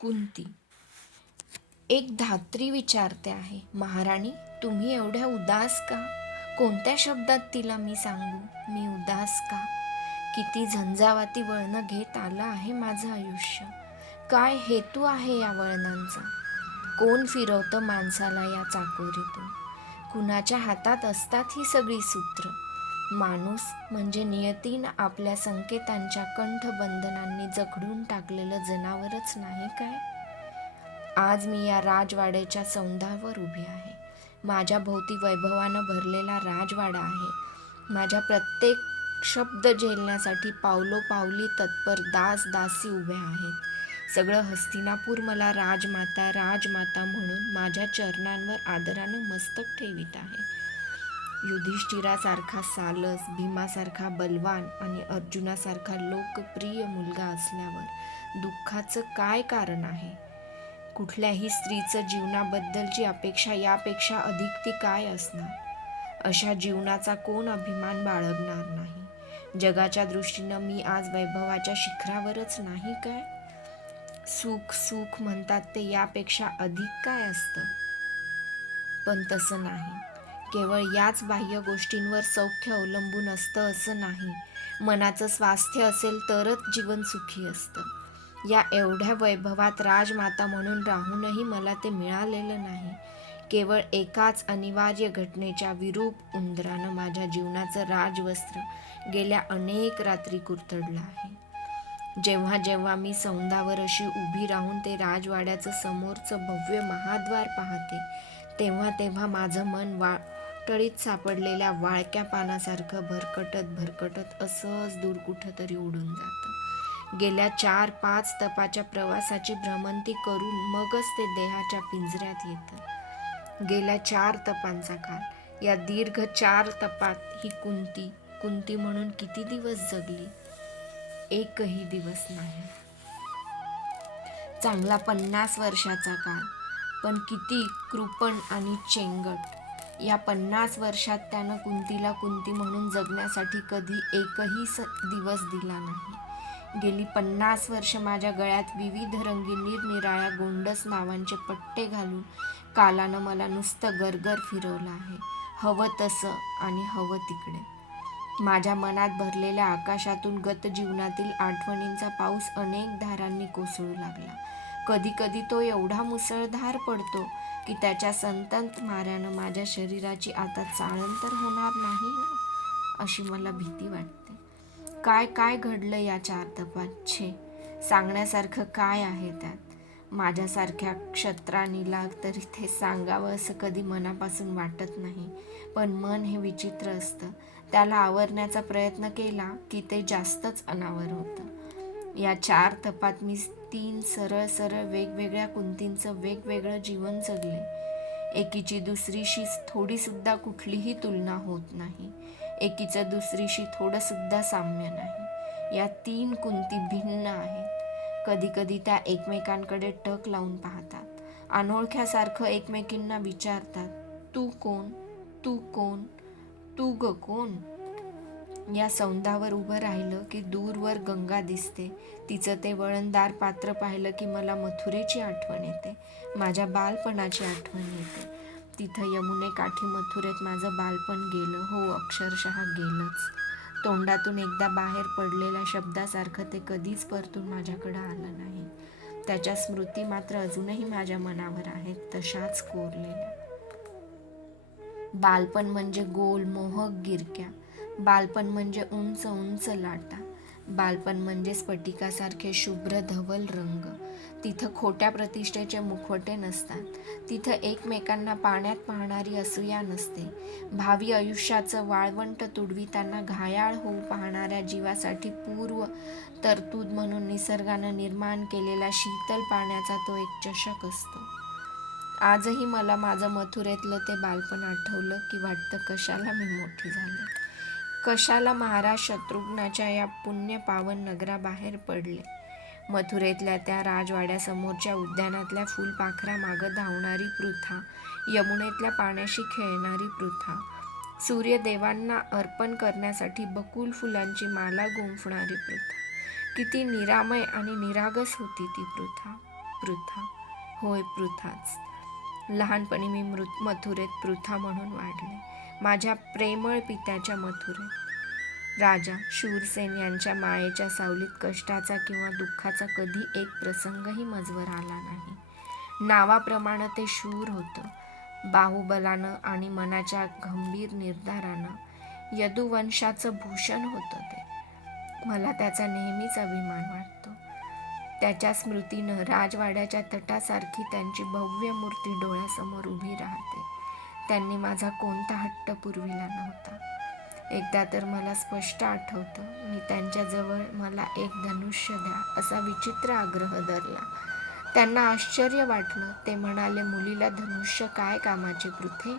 कुंती. एक धात्री विचारते आहे, महाराणी तुम्ही एवढ्या उदास का? कोणत्या शब्दात तिला मी सांगू मी उदास का? किती झंझावाती वळणं घेत आलं आहे माझं आयुष्य. काय हेतू आहे या वळणांचा? कोण फिरवतं माणसाला या चाकोरीतून? कुणाच्या हातात असतात ही सगळी सूत्र? माणूस म्हणजे नियतीनं आपल्या संकेतांच्या कंठबंधनांनी जखडून टाकलेलं जनावरच नाही काय? आज मी या राजवाड्याच्या सौंधावर उभी आहे. माझ्या भोवती वैभवानं भरलेला राजवाडा आहे. माझ्या प्रत्येक शब्द झेलण्यासाठी पावलोपावली तत्पर दास दासी उभे आहेत. सगळं हस्तिनापूर मला राजमाता राजमाता म्हणून माझ्या चरणांवर आदरानं मस्तक ठेवीत आहे. युधिष्ठिरासारखा सालस, भीमासारखा बलवान आणि अर्जुनासारखा लोकप्रिय मुलगा असल्यावर दुःखाचं काय कारण आहे? कुठल्याही स्त्रीचं जीवनाबद्दलची अपेक्षा यापेक्षा अधिक ती काय असणार? अशा जीवनाचा कोण अभिमान बाळगणार नाही? जगाच्या दृष्टीनं मी आज वैभवाच्या शिखरावरच नाही काय? सुख सुख म्हणतात ते यापेक्षा अधिक काय असतं? पण तसं नाही. केवळ याच बाह्य गोष्टींवर सौख्य अवलंबून असतं असं नाही. मनाचं स्वास्थ्य असेल तरच जीवन सुखी असतं. या एवढ्या वैभवात राजमाता म्हणून राहूनही मला ते मिळालेलं नाही. केवळ एकाच अनिवार्य घटनेच्या विरूप उंदरानं माझ्या जीवनाचं राजवस्त्र गेल्या अनेक रात्री कुरतडलं आहे. जेव्हा जेव्हा मी सौंधावर अशी उभी राहून ते राजवाड्याचं समोरचं भव्य महाद्वार पाहते, तेव्हा तेव्हा माझं मन वाटळीत सापडलेल्या वाळक्या पानासारखं भरकटत असंच दूर कुठंतरी उडून जातं. गेल्या 4-5 तपाच्या प्रवासाची भ्रमंती करून मगच ते देहाच्या पिंजऱ्यात येतं. गेल्या 4 तपांचा काळ. या दीर्घ 4 तपात ही कुंती म्हणून किती दिवस जगली? एकही दिवस नाही. चांगला 50 वर्षाचा काळ. पण किती कृपण आणि चेंगट. या 50 वर्षात त्यानं कुंतीला कुंती म्हणून जगण्यासाठी कधी एकही दिवस दिला नाही. गेली 50 वर्ष माझ्या गळ्यात विविध रंगी निरनिराळ्या गोंडस नावांचे पट्टे घालून कालानं मला नुसतं गरगर फिरवलं आहे. हवं तसं आणि हवं तिकडे. माझ्या मनात भरलेल्या आकाशातून गतजीवनातील आठवणींचा पाऊस अनेक धारांनी कोसळू लागला. कधी कधी तो एवढा मुसळधार पडतो की त्याच्या संतत माऱ्यानं माझ्या शरीराची आता चाळण तर होणार नाही ना, अशी मला भीती वाटते. काय काय घडलं या 4 तपात? छे, सांगण्यासारखं काय आहे त्यात? माझ्यासारख्या क्षत्रानीला तरी ते सांगावं असं कधी मनापासून वाटत नाही. पण मन हे विचित्र असतं. त्याला आवरण्याचा प्रयत्न केला की ते जास्तच अनावर होतं. या 4 तपात मी 3 सरळ सरळ वेगवेगळ्या कुंतींचं वेगवेगळं जीवन जगले. एकीची दुसरीशी थोडीसुद्धा कुठलीही तुलना होत नाही. एकीचं दुसरीशी थोडंसुद्धा साम्य नाही. या 3 कुंती भिन्न आहेत. कधी कधी त्या एकमेकांकडे टक लावून पाहतात. अनोळख्यासारखं एकमेकींना विचारतात, तू कोण? तू कोण? तू ग कोण? या सौंधावर उभं राहिलं की दूरवर गंगा दिसते. तिचं ते वळणदार पात्र पाहिलं की मला मथुरेची आठवण येते. माझ्या बालपणाची आठवण येते. तिथं यमुनेकाठी मथुरेत माझं बालपण गेलं. हो, अक्षरशः गेलंच. तोंडातून एकदा बाहेर पडलेल्या शब्दासारखं ते कधीच परतून माझ्याकडं आलं नाही. त्याच्या स्मृती मात्र अजूनही माझ्या मनावर आहेत, तशाच कोरलेल्या. बालपण म्हणजे गोल मोहक गिरक्या. बालपण म्हणजे उंच उंच लाटा. बालपण म्हणजे स्फटिकासारखे शुभ्र धवल रंग. तिथं खोट्या प्रतिष्ठेचे मुखवटे नसतात. तिथं एकमेकांना पाण्यात पाहणारी असूया नसते. भावी आयुष्याचं वाळवंट तुडविताना घायाळ होऊ पाहणाऱ्या जीवासाठी पूर्व तरतूद म्हणून निसर्गानं निर्माण केलेला शीतल पाण्याचा तो एक चषक असतो. आजही मला माझं मथुरेतलं ते बालपण आठवलं की वाटतं कशाला मी मोठी झाले. कशाला महाराज शत्रुघ्नाच्या या पुण्यपावन नगराबाहेर पडले. मथुरेतल्या त्या राजवाड्यासमोरच्या उद्यानातल्या फुलपाखरामागं धावणारी पृथा, यमुनेतल्या पाण्याशी खेळणारी पृथा, सूर्यदेवांना अर्पण करण्यासाठी बकुल फुलांची माला गुंफणारी पृथा. किती निरामय आणि निरागस होती ती पृथा. पृथा. होय, पृथाच. लहानपणी मी मथुरेत पृथा म्हणून वाढले, माझ्या प्रेमळ पित्याच्या मथुरेत. राजा शूरसेन यांच्या मायेच्या सावलीत कष्टाचा किंवा दुःखाचा कधी एक प्रसंगही मजवर आला नाही. नावाप्रमाणे ते शूर होतं. बाहुबलानं आणि मनाच्या गंभीर निर्धारानं यदुवंशाचं भूषण होतं ते. मला त्याचा नेहमीच अभिमान वाटतो. त्याच्या स्मृतीनं राजवाड्याच्या तटासारखी त्यांची भव्य मूर्ती डोळ्यासमोर उभी राहते. त्यांनी माझा कोणता हट्ट पुरविला नव्हता. एकदा तर मला स्पष्ट आठवतं, मी त्यांच्याजवळ मला एक धनुष्य द्या असा विचित्र आग्रह धरला. त्यांना आश्चर्य वाटलं. ते म्हणाले, मुलीला धनुष्य काय कामाचे पृथे?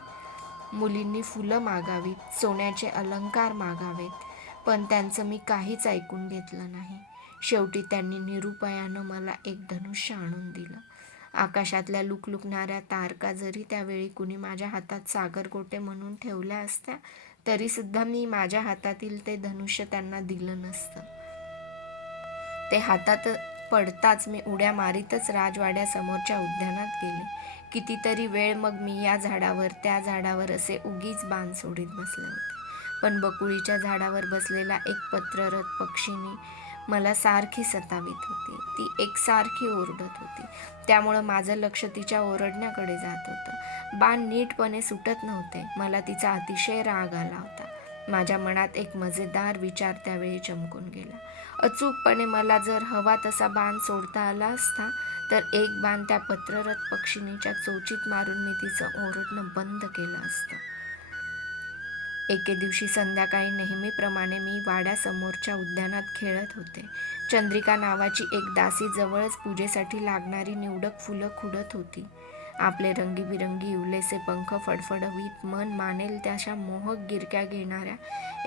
मुलींनी फुलं मागावीत, सोन्याचे अलंकार मागावेत, पण त्यांचं मी काहीच ऐकून घेतलं नाही. शेवटी त्यांनी निरुपायानं मला एक धनुष्य आणून दिलं. आकाशातल्या लुकलुकणाऱ्या तारका जरी त्यावेळी कुणी माझ्या हातात सागरगोटे म्हणून ठेवल्या असत्या, तरीसुद्धा मी माझ्या हातातील ते धनुष्य त्यांना दिलं नसतं. ते हातात पडताच मी उड्या मारीतच राजवाड्यासमोरच्या उद्यानात गेले. कितीतरी वेळ मग मी या झाडावर त्या झाडावर असे उगीच बाण सोडीत बसले होते. पण बकुळीच्या झाडावर बसलेला एक पत्ररथ पक्षीने मला सारखी सतावीत होती. ती एकसारखी ओरडत होती. त्यामुळं माझं लक्ष तिच्या ओरडण्याकडे जात होतं. बाण नीटपणे सुटत नव्हते. मला तिचा अतिशय राग आला होता. माझ्या मनात एक मजेदार विचार त्यावेळी चमकून गेला. अचूकपणे मला जर हवा तसा बाण सोडता आला असता, तर एक बाण त्या पत्ररथ पक्षिणीच्या चोचीत मारून मी तिचं ओरडणं बंद केलं असतं. एके दिवशी संध्याकाळी नेहमीप्रमाणे मी वाड्यासमोरच्या उद्यानात खेळत होते. चंद्रिका नावाची एक दासी जवळच पूजेसाठी लागणारी निवडक फुलं खुडत होती. आपले रंगीबिरंगी इवलेसे पंख फडफडवीत मन मानेल त्याच्या मोहक गिरक्या घेणाऱ्या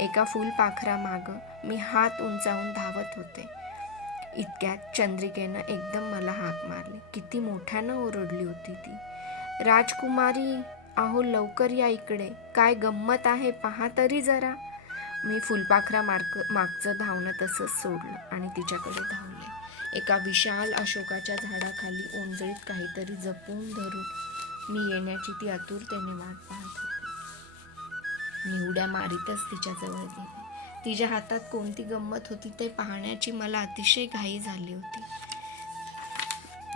एका फुलपाखरामागं मी हात उंचावून धावत होते. इतक्यात चंद्रिकेनं एकदम मला हाक मारली. किती मोठ्यानं ओरडली होती ती. राजकुमारी, अहो लवकर या इकडे, काय गंमत आहे पहा तरी जरा. मी फुलपाखरा मागचं धावणं तसंच सोडलं आणि तिच्याकडे धावले. एका विशाल अशोकाच्या झाडाखाली ओंजळीत काहीतरी जपून धरून मी येण्याची ती आतुरतेने वाट पाहत होती. मी उड्या मारीतच तिच्याजवळ गेले. तिच्या हातात कोणती गंमत होती ते पाहण्याची मला अतिशय घाई झाली होती.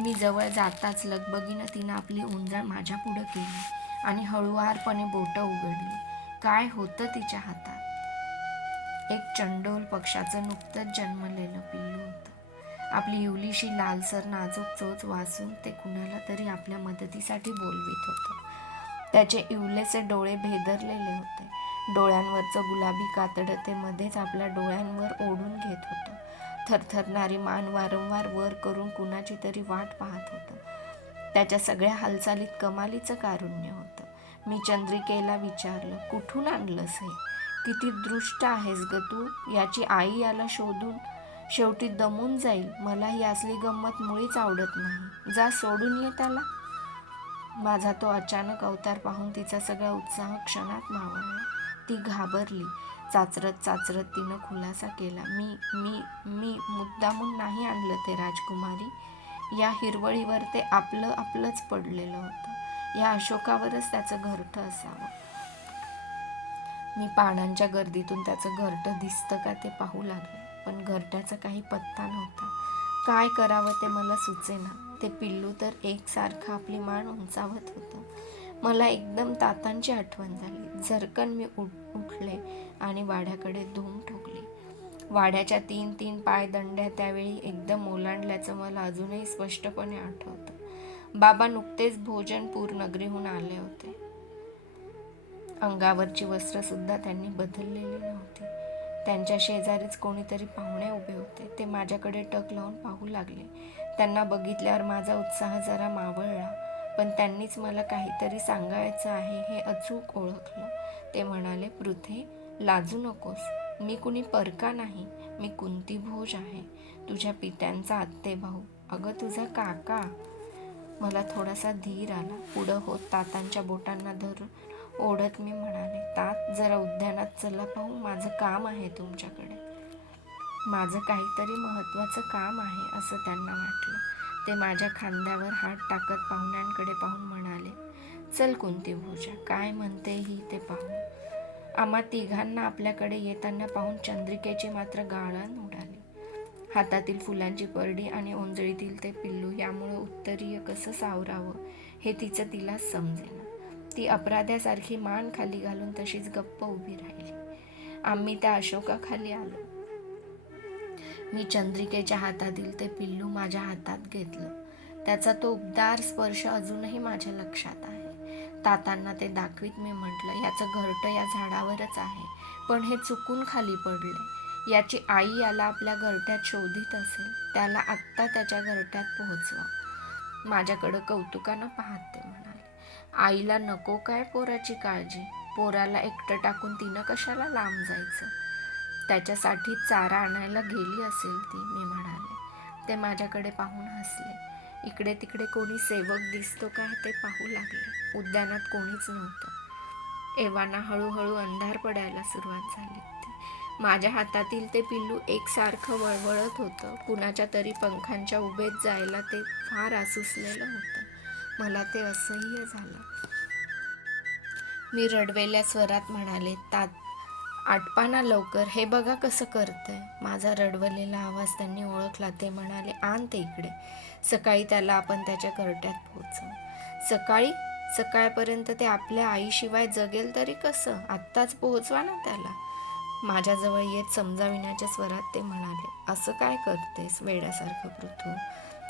मी जवळ जाताच लगबगीनं तिनं आपली ओंजळ माझ्या पुढं केली आणि हळुवारपणे बोटं उघडली. काय होतं तिच्या हातात? एक चंडोल पक्षाचं नुकतंच जन्मलेलं पिल्लू होतं. आपली इवलीशी लालसर नाजूक चोच वासून ते कुणाला तरी आपल्या मदतीसाठी बोलवीत होतं. त्याचे इवलेसे डोळे भेदरलेले होते. डोळ्यांवरचं गुलाबी कातडं ते मध्येच आपल्या डोळ्यांवर ओढून घेत होतं. थरथरणारी मान वारंवार वर करून कुणाची तरी वाट पाहत होतं. त्याच्या सगळ्या हालचालीत कमालीचं कारुण्य होतं. मी चंद्रिकेला विचारलं, कुठून आणलंस हे? किती दृष्ट आहेस ग तू? याची आई याला शोधून शेवटी दमून जाईल. मला ही असली गंमत मुळीच आवडत नाही. जा सोडून ये त्याला. माझा तो अचानक अवतार पाहून तिचा सगळा उत्साह क्षणात मावळला. ती घाबरली. चाचरत तिनं खुलासा केला, मी मुद्दामून नाही आणलं ते राजकुमारी. या हिरवळीवर ते आपलंच पडलेलं होतं. या अशोकावरच त्याचं घरटं असावं. मी पानांच्या गर्दीतून त्याचं घरटं दिसतं का ते पाहू लागले, पण घरट्याचा काही पत्ता नव्हता. काय करावं ते मला सुचेना. ते पिल्लू तर एकसारखं आपली मान उंचावत होतं. मला एकदम तातांची आठवण झाली. झरकन मी उठले आणि वाड्याकडे धूम ठोकली. वाड्याच्या 3 पायदंड्या त्यावेळी एकदम ओलांडल्याचं मला अजूनही स्पष्टपणे आठवतं. बाबा नुकतेच भोजनपूर नगरीहून आले होते. अंगावरची वस्त्रसुद्धा त्यांनी बदललेली नव्हती. त्यांच्या शेजारीच कोणीतरी पाहुणे उभे होते. ते माझ्याकडे टक लावून पाहू लागले. त्यांना बघितल्यावर माझा उत्साह जरा मावळला, पण त्यांनीच मला काहीतरी सांगायचं आहे हे अचूक ओळखलं. ते म्हणाले, पृथे, लाजू नकोस. मी कुणी परका नाही. मी कुंतीभोज आहे, तुझ्या पित्यांचा आत्तेभाऊ. अगं तुझा काका. मला थोडासा धीर आला. पुढं होत तातांच्या बोटांना धरून ओढत मी म्हणाले, तात, जरा उद्यानात चला पाहू. माझं काम आहे तुमच्याकडे. माझं काहीतरी महत्त्वाचं काम आहे असं त्यांना वाटलं. ते माझ्या खांद्यावर हात टाकत पाहुण्यांकडे पाहून म्हणाले, चल कुंती भोजा, काय म्हणते ही ते पाहू. आम्हा तिघांना आपल्याकडे येताना पाहून चंद्रिकेची मात्र गाळण उडाली. हातातील फुलांची परडी आणि ओंजळीतील ते पिल्लू यामुळे उत्तरीय कसं सावरावं हे तिचं तिलाच समजेना. ती अपराध्यासारखी मान खाली घालून तशीच गप्प उभी राहिली. आम्ही त्या अशोकाखाली आलो. मी चंद्रिकेच्या हातातील ते पिल्लू माझ्या हातात घेतलं. त्याचा तो उबदार स्पर्श अजूनही माझ्या लक्षात आहे. तातांना ते दाखवीत मी म्हटलं, याचं घरटं या झाडावरच आहे, पण हे चुकून खाली पडले. याची आई याला आपल्या घरट्यात शोधित असेल. त्याला आत्ता त्याच्या घरट्यात पोहोचवा. माझ्याकडं कौतुकानं पाहत ते म्हणाले, आईला नको काय पोराची काळजी? पोराला एकटं टाकून तिनं कशाला लांब जायचं? त्याच्यासाठी चारा आणायला गेली असेल ती, मी म्हणाले. ते माझ्याकडे पाहून हसले. इकडे तिकडे कोणी सेवक दिसतो काय ते पाहू लागले. उद्यानात कोणीच नव्हतं. एव्हाना हळूहळू अंधार पडायला सुरुवात झाली. माझ्या हातातील ते पिल्लू एकसारखं वळवळत होतं. कुणाच्या तरी पंखांच्या उभेत जायला ते फार आसुसलेलं होतं. मला ते असह्य झालं. मी रडवेल्या स्वरात म्हणाले, तात आटपाना लवकर, हे बघा कसं करतंय. माझा रडवलेला आवाज त्यांनी ओळखला. ते म्हणाले, आण ते इकडे. सकाळी त्याला आपण त्याच्या घरट्यात पोहोचवू. सकाळी? सकाळपर्यंत ते आपल्या आईशिवाय जगेल तरी कसं? आत्ताच पोहोचवा ना त्याला. माझ्याजवळ येत समजाविण्याच्या स्वरात ते म्हणाले, असं काय करतेस वेड्यासारखं पृथू?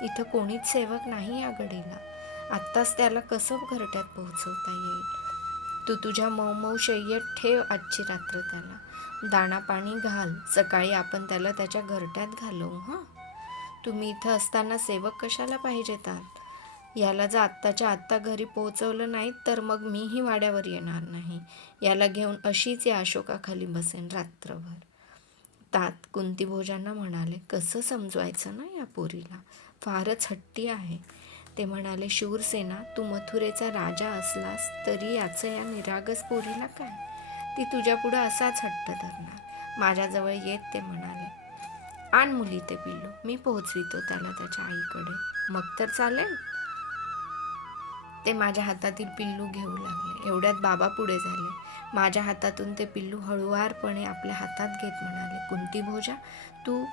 इथं कोणीच सेवक नाही या घडीला. आत्ताच त्याला कसं घरट्यात पोहोचवता येईल? तू तुझ्या मऊ शय्यत ठेव आजची रात्र त्याला. दाणा पाणी घाल. सकाळी आपण त्याला त्याच्या घरट्यात घालवू. हां, तुम्ही इथं असताना सेवक कशाला पाहिजेतात? याला जर आत्ताच्या आत्ता घरी पोहोचवलं नाही तर मग मीही वाड्यावर येणार नाही. याला घेऊन अशीच या अशोकाखाली बसेन रात्रभर. तात कुंती भोजांना म्हणाले, कसं समजवायचं ना या पोरीला? फारच हट्टी आहे. ते म्हणाले, शूरसेना, तू मथुरेचा राजा असलास तरी याचं या निरागस पोरीला काय? ती तुझ्या पुढं असाच हट्ट धरणार. माझ्याजवळ येत ते म्हणाले, आण मुली ते पिल्लू, मी पोहोचवितो त्याला त्याच्या आईकडे. मग तर चालेल. ते माझ्या हातातील पिल्लू घेऊ लागले. एवढ्यात बाबा पुढे झाले. माझ्या हातातून ते पिल्लू हळुवारपणे आपल्या हातात घेत म्हणाले, कुंती भोजा, तू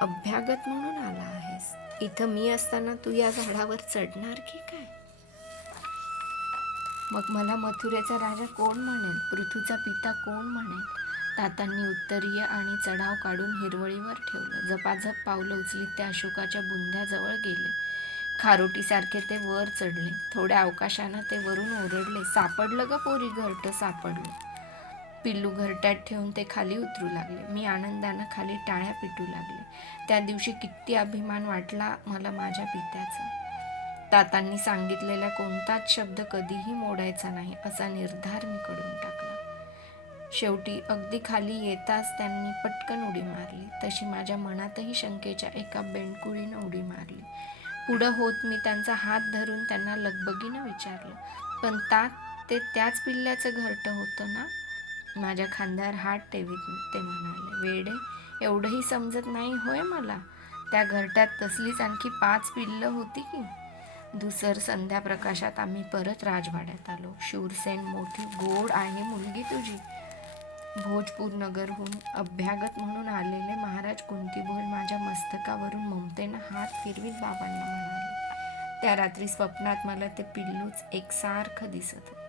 अभ्यागत म्हणून आला आहेस. इथं मी असताना तू या झाडावर चढणार की काय? मग मला मथुरेचा राजा कोण म्हणेल? पृथूचा पिता कोण म्हणेल? तातांनी उत्तरीय आणि चढाव काढून हिरवळीवर ठेवलं. झपाझप पावलं उचलीत ते अशोकाच्या बुंध्याजवळ गेले. खारोटीसारखे ते वर चढले. थोड्या अवकाशानं ते वरून ओरडले, सापडलं ग पोरी घरटं, सापडलं. पिल्लू घरट्यात ठेवून ते खाली उतरू लागले. मी आनंदानं खाली टाळ्या पिटू लागले. त्या दिवशी किती अभिमान वाटला मला माझ्या पित्याचा. तातांनी सांगितलेला कोणताच शब्द कधीही मोडायचा नाही असा निर्धार मी करून टाकला. शेवटी अगदी खाली येताच त्यांनी पटकन उडी मारली. तशी माझ्या मनातही शंकेच्या एका बेंडकुळीनं उडी मारली. पुढं होत मी त्यांचा हात धरून त्यांना लगबगीनं विचारलं, पण तात, ते त्याच पिल्ल्याचं घरटं होतं ना? माझ्या खांद्यावर हात ठेवीत ते म्हणाले, वेडे, एवढंही समजत नाही होय मला? त्या घरट्यात तसलीच आणखी 5 पिल्लं होती की. धुसर संध्या प्रकाशात आम्ही परत राजवाड्यात आलो. शूरसेन, मोठी गोड आहे मुलगी तुझी. भोजपूर नगरहून अभ्यागत म्हणून आलेले महाराज कुंतीभोज माझ्या मस्तकावरून ममतेनं हात फिरवीत बाबांना म्हणाले. त्या रात्री स्वप्नात मला ते पिल्लूच एकसारखं दिसत होतं.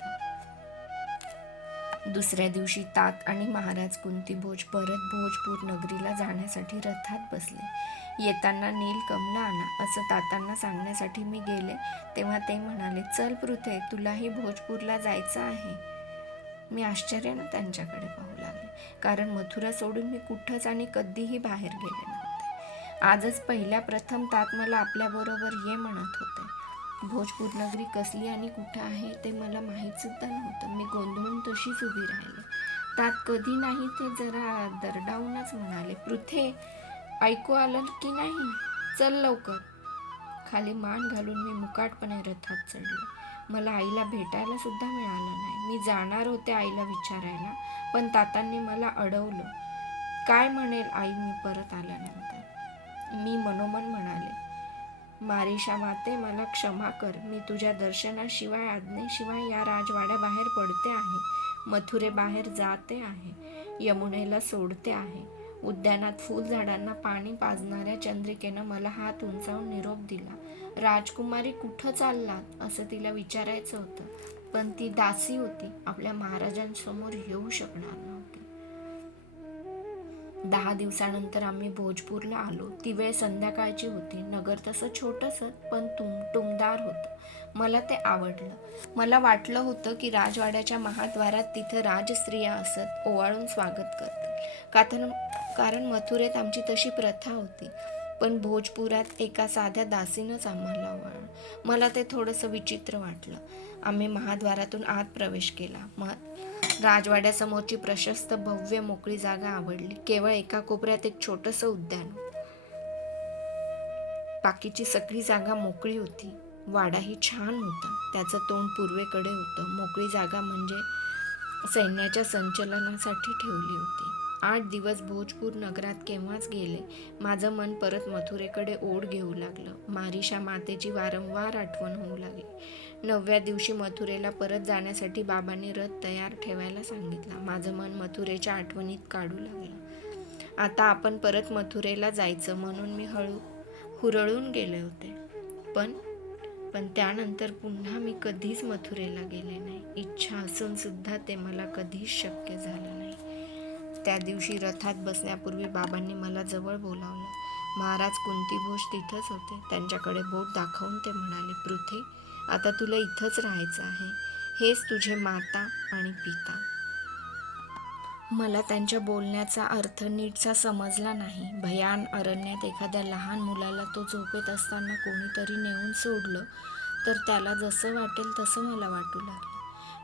दुसऱ्या दिवशी तात आणि महाराज कुंतीभोज परत भोजपूर नगरीला जाण्यासाठी रथात बसले. येताना नीलकमला आणा असं तातांना सांगण्यासाठी मी गेले तेव्हा ते म्हणाले, चल पृथे, तुलाही भोजपूरला जायचं आहे. मी आश्चर्यानं त्यांच्याकडे पाहू लागले, कारण मथुरा सोडून मी कुठंच आणि कधीही बाहेर गेले नव्हते. आजच पहिल्या प्रथम तात मला आपल्याबरोबर ये म्हणत होते. भोजपूर नगरी कसली आणि कुठं आहे ते मला माहीत सुद्धा नव्हतं. मी गोंधळून तशीच उभी राहिले. तात कधी नाही ते जरा दरडावूनच म्हणाले, पृथे, ऐकू आलं की नाही? चल लवकर. खाली मान घालून मी मुकाटपणे रथात चढले. मला आईला भेटायला सुद्धा मिळालं नाही. मी जाणार होते आईला विचारायला, पण तातांनी मला अडवलं. काय म्हणेल आई मी परत आल्यानंतर? मी मनोमन म्हणाले, मारीशा माते, मला क्षमा कर. मी तुझ्या दर्शनाशिवाय, आज्ञेशिवाय या राजवाड्याबाहेर पडते आहे. मथुरेबाहेर जाते आहे. यमुनेला सोडते आहे. उद्यानात फुलझाडांना पाणी पाजणाऱ्या चंद्रिकेनं मला हात उंचावून निरोप दिला. राजकुमारी, कुठं चाललात असं तिला विचारायचं होतं, पण ती दासी होती, आपल्या महाराजांसमोर येऊ शकणार नव्हती. 10 दिवसानंतर आम्ही भोजपूरला आलो. ती वेळ संध्याकाळची होती. नगर तसं छोटंसं पण टुमदार होतं. मला ते आवडलं. मला वाटलं होतं की राजवाड्याच्या महाद्वारात तिथं राजस्त्रिया असत, ओवाळून स्वागत करतील. कारण मथुरेत आमची तशी प्रथा होती, पण भोजपुरात एका साध्या दासीनंच आम्हाला ओवाळलं. मला ते थोडंसं विचित्र वाटलं. आम्ही महाद्वारातून आत प्रवेश केला. राजवाड्यासमोरची प्रशस्त भव्य मोकळी जागा आवडली. केवळ एका कोपऱ्यात एक छोटंसं उद्यान. बाकीची सगळी जागा मोकळी होती. वाडाही छान होता. त्याचं तोंड पूर्वेकडे होतं. मोकळी जागा म्हणजे सैन्याच्या संचलनासाठी ठेवली होती. 8 दिवस भोजपूर नगरात केव्हाच गेले. माझं मन परत मथुरेकडे ओढ घेऊ लागलं. मारीशा मातेची वारंवार आठवण होऊ लागली. 9व्या दिवशी मथुरेला परत जाण्यासाठी बाबांनी रथ तयार ठेवायला सांगितला. माझं मन मथुरेच्या आठवणीत काढू लागलं. आता आपण परत मथुरेला जायचं म्हणून मी हुरळून गेले होते. पण त्यानंतर पुन्हा मी कधीच मथुरेला गेले नाही. इच्छा असून सुद्धा ते मला कधीच शक्य झालं नाही. त्या दिवशी रथात बसण्यापूर्वी बाबांनी मला जवळ बोलावलं. महाराज कुंतीभोज तिथंच होते. त्यांच्याकडे बोट दाखवून ते म्हणाले, पृथ्वी, आता तुला इथंच राहायचं आहे. हेच तुझे माता आणि पिता. मला त्यांच्या बोलण्याचा अर्थ नीटसा समजला नाही. भयान अरण्यात एखाद्या लहान मुलाला तो झोपेत असताना कोणीतरी नेऊन सोडलं तर त्याला जसं वाटेल तसं मला वाटू लागलं.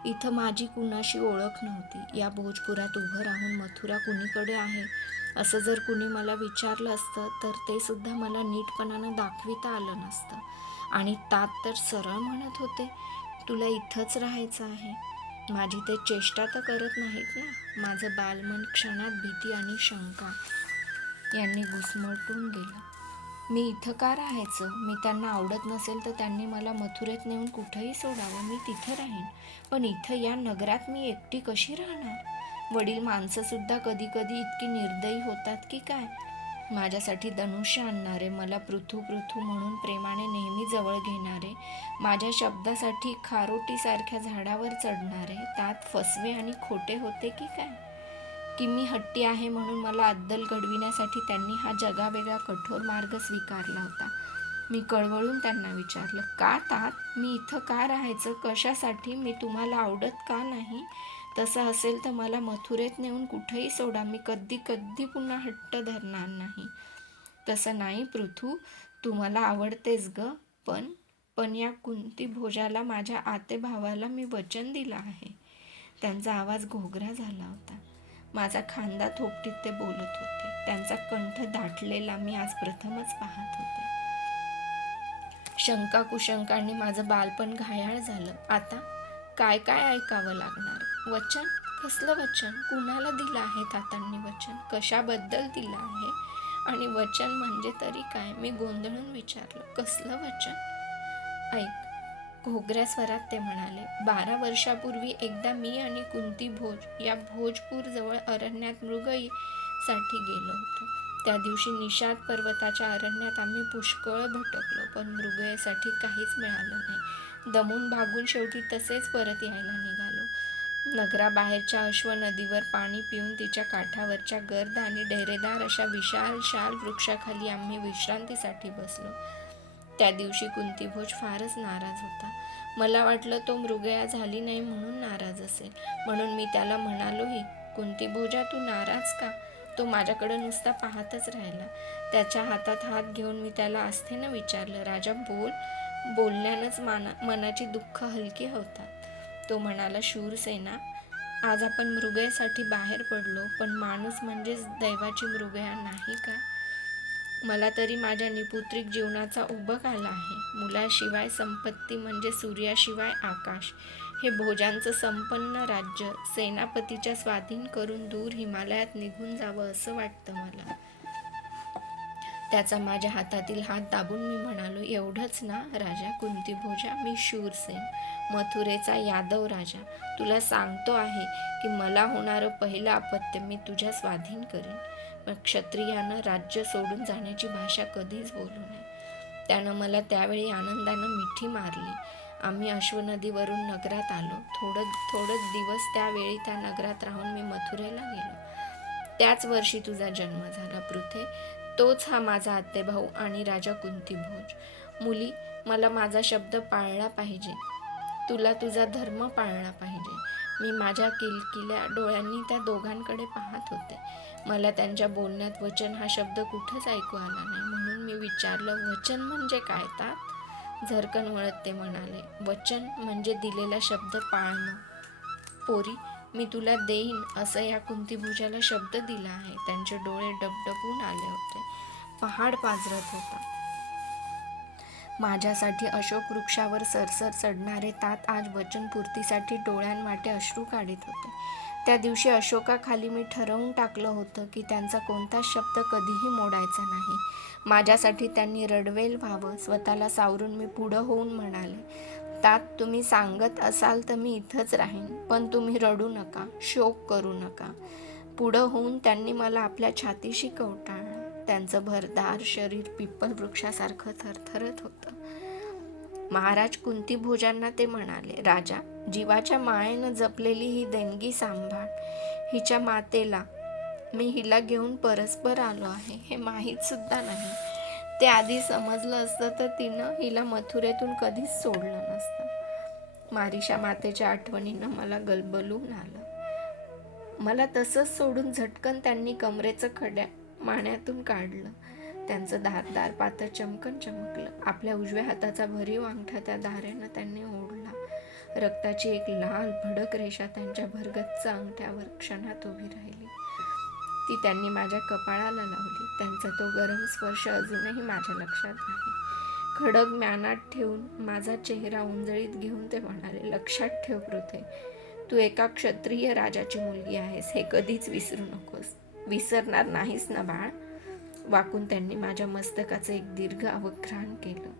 इथं माझी कुणाशी ओळख नव्हती. या भोजपुरात उभं राहून मथुरा कुणीकडे आहे असं जर कुणी मला विचारलं असतं तर ते सुद्धा मला नीटपणानं दाखविता आलं नसतं. आणि तात तर सरळ म्हणत होते, तुला इथंच राहायचं आहे. माझी ते चेष्टा तर करत नाहीत ना. माझं बालमन क्षणात भीती आणि शंका यांनी घुसमटून गेलं. मी इथं का राहायचं? मी त्यांना आवडत नसेल तर त्यांनी मला मथुरेत नेऊन कुठंही सोडावं, मी तिथं राहीन. पण इथं या नगरात मी एकटी कशी राहणार? वडील माणसंसुद्धा कधी कधी इतकी निर्दयी होतात की काय? माझ्यासाठी धनुष्य आणणारे, मला पृथू पृथू म्हणून प्रेमाने नेहमी जवळ घेणारे, माझ्या शब्दासाठी खारोटीसारख्या झाडावर चढणारे, त्यात फसवे आणि खोटे होते की काय? की मी हट्टी आहे म्हणून मला अद्दल घडविण्यासाठी त्यांनी हा जगावेगळा कठोर मार्ग स्वीकारला होता. मी कळवळून त्यांना विचारलं, का तात? मी इथं का राहायचं? कशासाठी? मी तुम्हाला आवडत का नाही? तसं असेल तर मला मथुरेत नेऊन कुठेही सोडा, मी कधी कधी पुन्हा हट्ट धरणार नाही. तसं नाही पृथू, तू मला आवडतेस ग, पण या कुंती भोजाला, माझ्या आते भावाला मी वचन दिलं आहे. त्यांचा आवाज घोगरा झाला होता. माझा खांदा थोपटीत ते बोलत होते. त्यांचा कंठ दाटलेला मी आज प्रथमच पाहत होते. शंका कुशंकांनी माझं बालपण घायाळ झालं. आता काय काय ऐकावं लागणार? वचन? कसलं वचन? कुणाला दिलं आहे तातांनी वचन? कशाबद्दल दिलं आहे? आणि वचन म्हणजे तरी काय? मी गोंधळून विचारलं, कसलं वचन? ऐक, घोगऱ्या स्वरात ते म्हणाले. 12 वर्षापूर्वी एकदा मी आणि कुंती भोज या भोजपूर जवळ अरण्यात मृगईसाठी गेलो होतो. त्या दिवशी निषाद पर्वताच्या अरण्यात आम्ही पुष्कळ भटकलो, पण मृगयेसाठी काहीच मिळालं नाही. दमून भागून शेवटी तसेच परत यायला निघालो. नगराबाहेरच्या अश्व नदीवर पाणी पिऊन तिच्या काठावरच्या गर्द आणि डेरेदार अशा विशाल शाल वृक्षाखाली आम्ही विश्रांतीसाठी बसलो. त्या दिवशी कुंतीभोज फारच नाराज होता. मला वाटलं तो मृगया झाली नाही म्हणून नाराज असेल. म्हणून मी त्याला म्हणालोही, कुंतीभोजा, तू नाराज का? तो माझ्याकडे नुसता पाहतच राहिला. त्याच्या हातात हात घेऊन मी त्याला आस्थेनं विचारलं, राजा, बोल. बोलण्यानंच मनाची दुःख हलकी होतात. तो म्हणाला, शूरसेना, आज आपण मृगयेसाठी बाहेर पडलो, पण माणूस म्हणजेच दैवाची मृगया नाही का? मला तरी माझ्या निपुत्रिक जीवनाचा उबक आला आहे. मुलाशिवाय संपत्ती म्हणजे सूर्याशिवाय आकाश. हे भोजांचं संपन्न राज्य सेनापतीच्या स्वाधीन करून दूर हिमालयात निघून जावं असं वाटतं मला. त्याचा माझ्या हातातील हात दाबून मी म्हणालो, एवढंच ना राजा कुंतीभोजा, मी शूरसेन, मथुरेचा यादव राजा, तुला सांगतो आहे की मला होणारं पहिलं अपत्य मी तुझ्या स्वाधीन करीन. पण क्षत्रियानं राज्य सोडून जाण्याची भाषा कधीच बोलू नये. त्यानं मला त्यावेळी आनंदानं मिठी मारली. आम्ही अश्वनदीवरून नगरात आलो. थोडं दिवस त्यावेळी त्या नगरात राहून मी मथुरेला गेलो. त्याच वर्षी तुझा जन्म झाला पृथे. तोच हा माझा आत्तेभाऊ आणि राजा कुंतीभोज. मुली, मला माझा शब्द पाळला पाहिजे. तुला तुझा धर्म पाळला पाहिजे. मी माझ्या किलकिल्या डोळ्यांनी त्या दोघांकडे पाहत होते. मला त्यांच्या बोलण्यात वचन हा शब्द कुठंच ऐकू आला नाही. म्हणून मी विचारलं, वचन म्हणजे काय तात? झरकन वळत ते म्हणाले, वचन म्हणजे दिलेला शब्द पाळणं. पोरी, मी तुला देईन असं या कुंतीभोजाला शब्द दिला आहे. त्यांचे डोळे डबडबून आले होते. पहाड पाझरत होता. माझ्यासाठी अशोक वृक्षावर सरसर चढणारे तात आज वचनपूर्तीसाठी डोळ्यांवाटे अश्रू काढीत होते. त्या दिवशी अशोकाखाली मी ठरवून टाकलं होतं की त्यांचा कोणताच शब्द कधीही मोडायचा नाही. माझ्यासाठी त्यांनी रडवेल व्हावं. स्वतःला सावरून मी पुढं होऊन म्हणाले, तात, तुम्ही सांगत असाल तर मी इथंच राहीन, पण तुम्ही रडू नका, शोक करू नका. पुढं होऊन त्यांनी मला आपल्या छातीशी कवटाळलं. त्यांचं भरदार शरीर पिप्पल वृक्षासारखं थरथरत होतं. महाराज कुंतीभोजांना ते म्हणाले, राजा, जीवाच्या मायेनं जपलेली ही देणगी सांभाळ. हिच्या मातेला मी हिला घेऊन परस्पर आलो आहे हे माहीत सुद्धा नाही. ते आधी समजलं असतं तर तिनं हिला मथुरेतून कधीच सोडलं नसतं. मारीशा मातेच्या आठवणीनं मला गलबलून आलं. मला तसंच सोडून झटकन त्यांनी कमरेचं खड्या माण्यातून काढलं. त्यांचं धारदार पातळ चमकन चमकलं. आपल्या उजव्या हाताचा भरीव अंगठा त्या धारेनं त्यांनी ओढला. रक्ताची एक लाल भडक रेषा त्यांच्या भरगच्च अंगठ्यावर क्षणात उभी राहिली. ती त्यांनी माझ्या कपाळाला लावली. त्यांचा तो गरम स्पर्श अजूनही माझ्या लक्षात आहे. खडग म्यानात ठेवून माझा चेहरा उंजळीत घेऊन ते म्हणाले, लक्षात ठेव पृथे, तू एका क्षत्रिय राजाची मुलगी आहेस, हे कधीच विसरू नकोस. विसरणार नाहीस ना बाळ? वाकून त्यांनी माझ्या मस्तकाचं एक दीर्घ अवघ्राण केलं.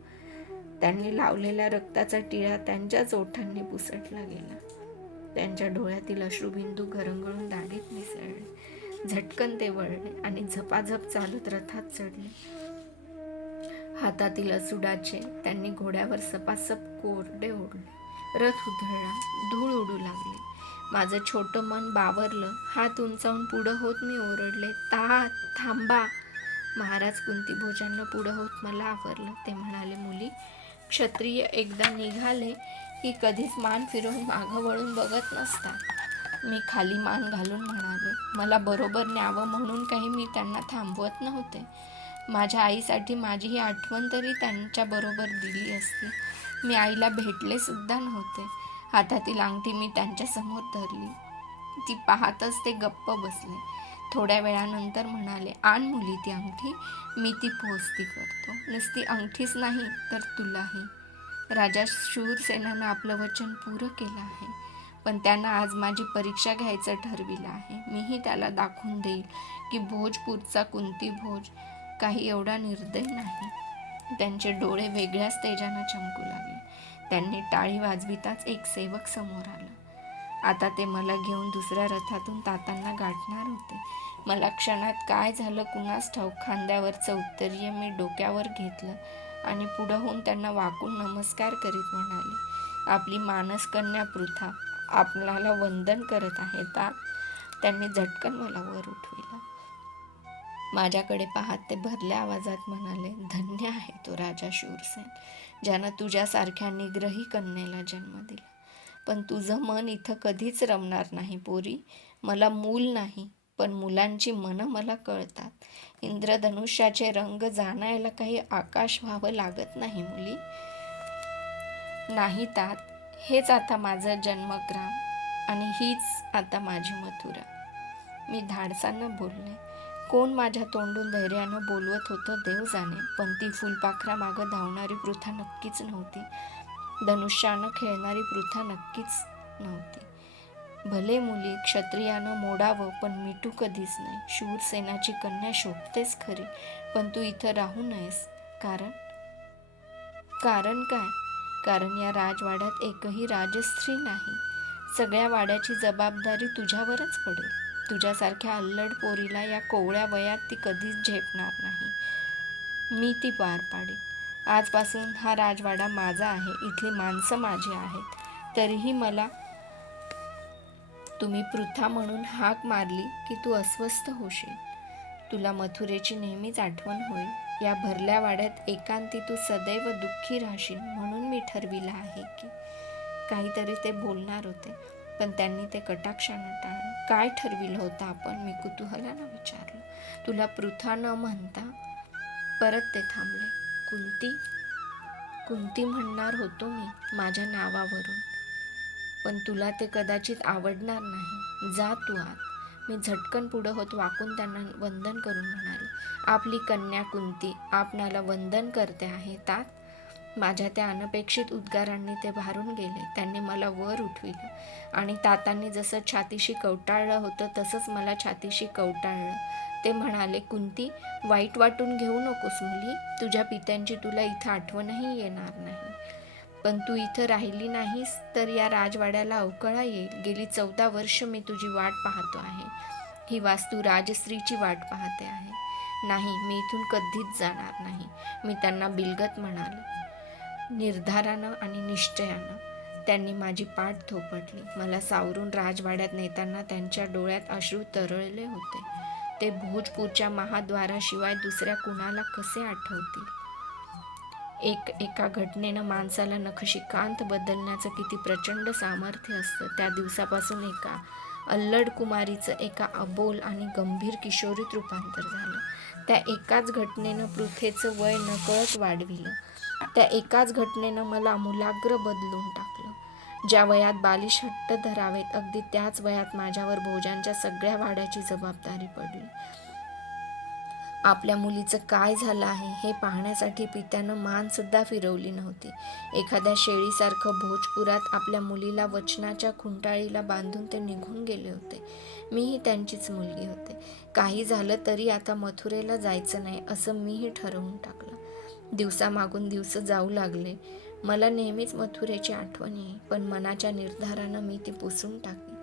त्यांनी लावलेल्या रक्ताचा टिळा त्यांच्याच ओठांनी पुसटला गेला. त्यांच्या डोळ्यातील अश्रुबिंदू घरंगळून दाढीत मिसळले. झटकन ते वळले आणि झपाझप चालत रथात चढले. हातातील असुडाचे त्यांनी घोड्यावर सपासप कोरडे ओढले. रथ उधळला. धूळ उडू लागली. माझं छोटं मन बावरलं. हात उंचावून पुढं होत मी ओरडले, तात, थांबा. महाराज कुंतीभोजांना पुढं होत मला आवरलं. ते म्हणाले, मुली, क्षत्रिय एकदा निघाले की कधीच मान फिरवून मागं वळून बघत नसतात. मी खाली मान घालून म्हणाले, मला बरोबर न्यावं म्हणून काही मी त्यांना थांबवत नव्हते. माझ्या आईसाठी माझी ही आठवण तरी त्यांच्या बरोबर दिली असती. मी आईला भेटले सुद्धा नव्हते. हातातील अंगठी मी त्यांच्यासमोर धरली. ती पाहतच ते गप्प बसले. थोड्या वेळानंतर म्हणाले, आण मुली ती अंगठी, मी ती पोहोचती करतो. नुसती अंगठीच नाही तर तुलाही. राजा शूरसेनानं आपलं वचन पुरं केलं आहे, पण त्यानं आज माझी परीक्षा घ्यायचं ठरविलं आहे. मीही त्याला दाखवून देईल की भोजपूरचा कुंतीभोज काही एवढा निर्दय नाही. त्यांचे डोळे वेगळ्याच तेजानं चमकू लागले. त्यांनी टाळी वाजविताच एक सेवक समोर आला. आता ते मला घेऊन दुसऱ्या रथातून तातांना गाठणार होते. मला क्षणात काय झालं कुणास ठाऊक. खांद्यावरचं उत्तरीय मी डोक्यावर घेतलं आणि पुढं होऊन त्यांना वाकून नमस्कार करीत म्हणाले, आपली मानसकन्या पृथा आपल्याला वंदन करत आहे तात. त्यांनी झटकन मला वर उठविलं. माझ्याकडे पाहत ते भरल्या आवाजात म्हणाले, धन्य आहे तो राजा शूरसेन, ज्यानं तुझ्यासारख्या निग्रही कन्येला जन्म दिला. पण तुझं मन इथं कधीच रमणार नाही पोरी. मला मूल नाही, पण मुलांची मनं मला कळतात. इंद्रधनुष्याचे रंग जाणायला काही आकाश व्हावं लागत नाही मुली. नाही तात, हेच आता माझं जन्मग्राम आणि हीच आता माझी मथुरा. मी धाडसानं बोलले. कोण माझ्या तोंडून धैर्यानं बोलवत होतं देव जाणे, पण ती फुलपाखरामागं धावणारी पृथा नक्कीच नव्हती. धनुष्यानं खेळणारी पृथा नक्कीच नव्हती. भले मुली क्षत्रियानं मोडावं, पण मिटू कधीच नाही. शूरसेनाची कन्या शोभतेस खरी, पण तू इथं राहू नयेस. कारण कारण काय? कारण या राजवाड्यात एकही राजस्त्री नाही. सगळ्या वाड्याची जबाबदारी तुझ्यावरच पडेल. तुझ्यासारख्या अल्लड पोरीला या कोवळ्या वयात ती कधीच झेपणार नाही. मी ती पार पाडेन. आजपासून हा राजवाडा माझा आहे, इथली माणसं माझी आहेत. तरीही मला तुम्ही पृथा म्हणून हाक मारली की तू अस्वस्थ होशील. तुला मथुरेची नेहमीच आठवण होईल. या भरल्या वाड्यात एकांती तू सदैव दुःखी राहशील, म्हणून मी ठरविलं आहे की. काहीतरी ते बोलणार होते, पण त्यांनी ते कटाक्षानं टाळलं. काय ठरविलं होतं आपण? मी कुतूहलानं विचारलं. तुला पृथा न म्हणता परत ते थांबले. कुंती म्हणणार होतो मी माझ्या नावावरून, पण तुला ते कदाचित आवडणार नाही. जा तू आत. मी झटकन पुढं होत वाकून त्यांना वंदन करून म्हणाले, आपली कन्या कुंती आपणाला वंदन करते आहे तात. माझ्या त्या अनपेक्षित उद्गारांनी ते भारून गेले. त्यांनी मला वर उठविलं आणि तातांनी जसं छातीशी कवटाळलं होतं तसंच मला छातीशी कवटाळलं. ते म्हणाले, कुंती, वाईट वाटून घेऊ नकोस मुली. तुझ्या पित्यांची तुला इथं आठवणही येणार नाही. पण तू इथं राहिली नाहीस तर या राजवाड्याला अवकळा येईल. गेली 14 वर्ष मी तुझी वाट पाहतो आहे. ही वास्तू राजस्त्रीची वाट पाहते आहे. नाही, मी इथून कधीच जाणार नाही. मी त्यांना बिलगत म्हणाले. निर्धारानं आणि निश्चयानं त्यांनी माझी पाठ थोपटली. मला सावरून राजवाड्यात नेताना त्यांच्या डोळ्यात अश्रू तरळले होते. ते भोजपूरच्या महाद्वाराशिवाय दुसऱ्या कुणाला कसे आठवतील? एका घटनेनं माणसाला नखशिकांत बदलण्याचं किती प्रचंड सामर्थ्य असतं. त्या दिवसापासून एका अल्लड कुमारीचं एका अबोल आणि गंभीर किशोरीत रूपांतर झालं. त्या एकाच घटनेनं पृथेचं वय नकळत वाढविलं. त्या एकाच घटनेनं मला आमूलाग्र बदलून टाकलं. ज्या वयात बालिश हट्ट धरावेत, अगदी त्याच वयात माझ्यावर भोजांच्या सगळ्या वाड्याची जबाबदारी पडली. आपल्या मुलीचं काय झालं आहे हे पाहण्यासाठी पित्यानं मानसुद्धा फिरवली नव्हती. एखाद्या शेळीसारखं भोजपुरात आपल्या मुलीला वचनाच्या खुंटाळीला बांधून ते निघून गेले होते. मीही त्यांचीच मुलगी होते. काही झालं तरी आता मथुरेला जायचं नाही असं मीही ठरवून टाकलं. दिवसामागून दिवस जाऊ लागले. मला नेहमीच मथुरेची आठवण येई, पण मनाच्या निर्धारानं मी ती पुसून टाकली.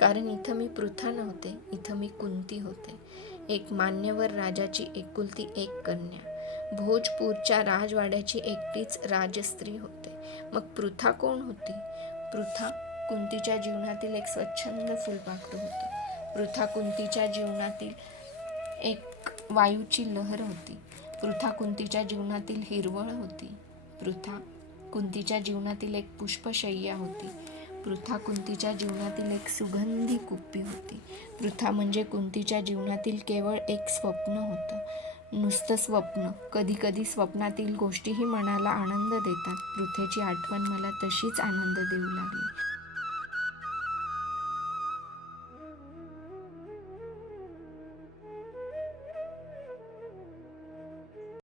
कारण इथं मी पृथा नव्हते, इथं मी कुंती होते. एक मान्यवर राजाची एकुलती एक कन्या. भोजपूरच्या राजवाड्याची एकटीच राजस्त्री होते. मग पृथा कोण होती? पृथा कुंतीच्या जीवनातील एक स्वच्छंद फुलपाखरू होतं. पृथा कुंतीच्या जीवनातील एक वायूची लहर होती. पृथा कुंतीच्या जीवनातील हिरवळ होती. पृथा कुंतीच्या जीवनातील एक पुष्पशय्या होती. पृथा कुंतीच्या जीवनातील एक सुगंधी कुप्पी होती. पृथा म्हणजे कुंतीच्या जीवनातील केवळ एक स्वप्न होतं. नुसतं स्वप्न. कधी कधी स्वप्नातील गोष्टीही मनाला आनंद देतात. पृथेची आठवण मला तशीच आनंद देऊ लागली.